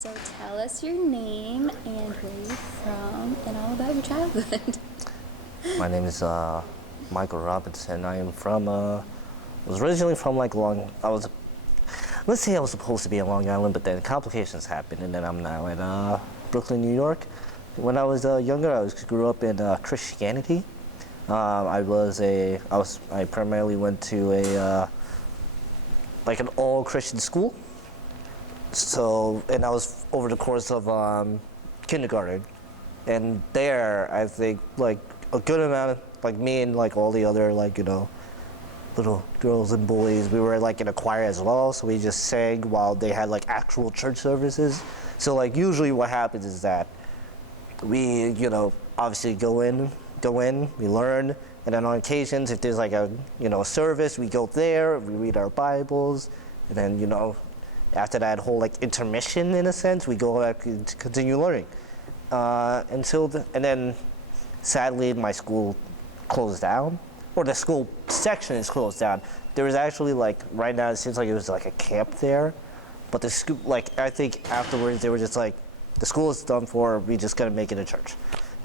So tell us your name and where you're from and all about your childhood. My name is Michael Robinson. I am from, was originally from like let's say I was supposed to be in Long Island, but then complications happened, and then I'm now in Brooklyn, New York. When I was younger, grew up in Christianity. I primarily went to like an all Christian school. So, and I was over the course of kindergarten, and there I think like a good amount of like me and like all the other little girls and boys, we were like in a choir as well. So we just sang while they had like actual church services. So like usually what happens is that we obviously go in, we learn, and then on occasions if there's like a a service, we go there, we read our Bibles, and then after that whole like intermission in a sense, we go back to continue learning. And then sadly my school closed down, or the school section is closed down. There was actually like right now it seems like it was like a camp there, but the school, like I think afterwards they were just like, the school is done for, we just gotta make it a church.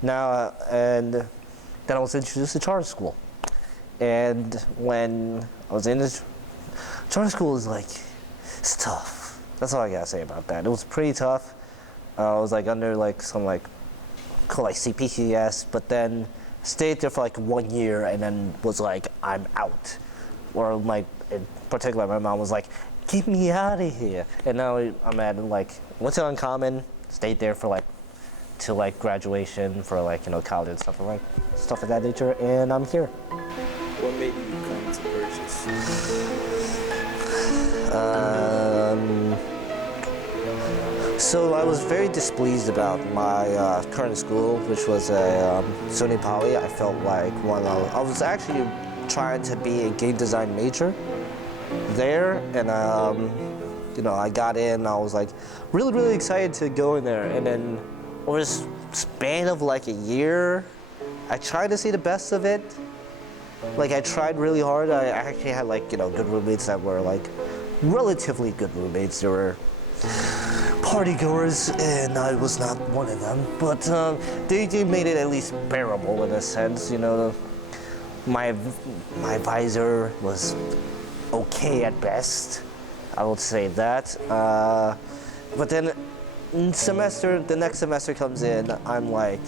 Now and then I was introduced to charter school, and when I was in this charter school, is like, it's tough. That's all I gotta say about that. It was pretty tough. I was like under like some like called like CPCS, but then stayed there for like 1 year and then was like, I'm out. Or like in particular, my mom was like, get me out of here. And now I'm at like went to Uncommon, stayed there for like till like graduation for like college and stuff of that nature, and I'm here. What made you come to Purchase? So I was very displeased about my current school, which was a SUNY Poly. I felt like I was actually trying to be a game design major there, and I got in. I was like really excited to go in there, and then over this span of like a year, I tried to see the best of it. Like I tried really hard. I actually had like good roommates that were like relatively good roommates. They were party goers, and I was not one of them. But they made it at least bearable in a sense. My advisor was okay at best, I would say that. But then the next semester comes in, I'm like,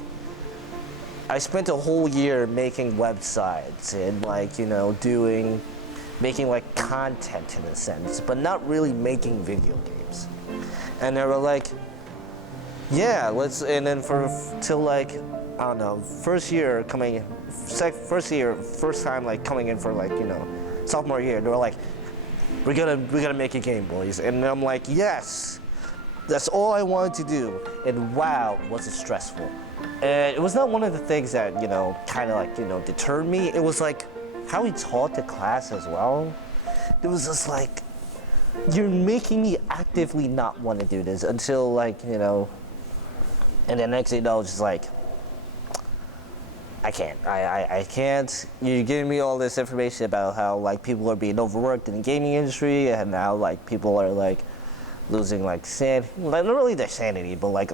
I spent a whole year making websites and making like content in a sense, but not really making video games. And they were like, yeah, and then till like, I don't know, first time like coming in for like, sophomore year, they were like, we're gonna make a game, boys. And I'm like, yes, that's all I wanted to do. And wow, was it stressful. And it was not one of the things that, kind of like, deterred me. It was like how he taught the class as well. It was just like, you're making me actively not want to do this until like, and then next thing you know, it's just like, I can't. You're giving me all this information about how like people are being overworked in the gaming industry, and how like people are like losing like not really their sanity, but like,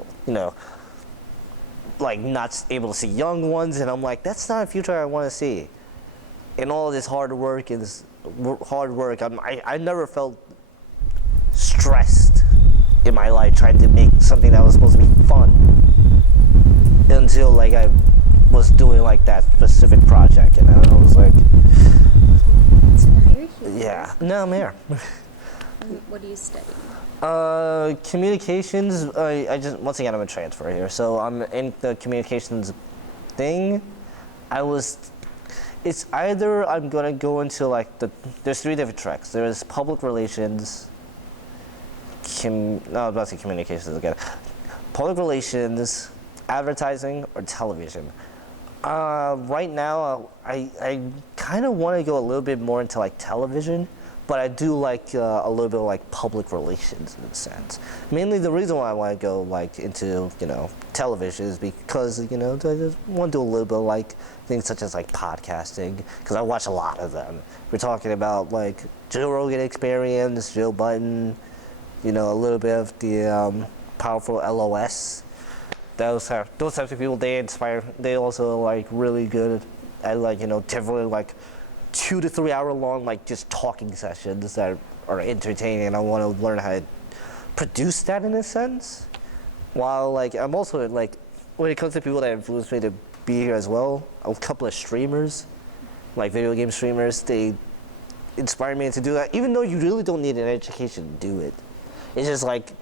like not able to see young ones. And I'm like, that's not a future I want to see. And all this hard work, I never felt stressed in my life trying to make something that was supposed to be fun until like I was doing like that specific project, and I was like, So now you're here. yeah, no, I'm here. What do you study? Communications. I just, once again, I'm a transfer here, so I'm in the communications thing. It's either I'm gonna go into like there's 3 different tracks. There's public relations. I was about to say communications again. Public relations, advertising, or television. Right now, I kind of want to go a little bit more into like television, but I do like a little bit of like public relations in a sense. Mainly the reason why I want to go like into television is because I just want to do a little bit of like things such as like podcasting, because I watch a lot of them. We're talking about like Joe Rogan Experience, Joe Budden, a little bit of the powerful LOS. Those types of people, they inspire. They also like really good at like typically like 2 to 3 hour long like just talking sessions that are entertaining. And I want to learn how to produce that in a sense. While like I'm also like when it comes to people that influence me to be here as well, a couple of streamers, like video game streamers, they inspire me to do that. Even though you really don't need an education to do it, it's just like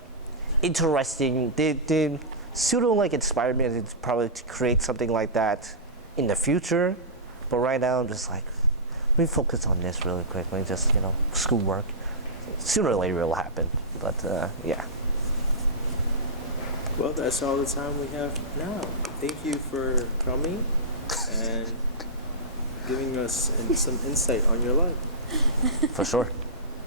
interesting. They pseudo like inspired me to probably to create something like that in the future. But right now I'm just like, let me focus on this really quick. Let me just schoolwork. Sooner or later it will happen. But yeah. Well, that's all the time we have now. Thank you for coming and giving us some insight on your life. For sure.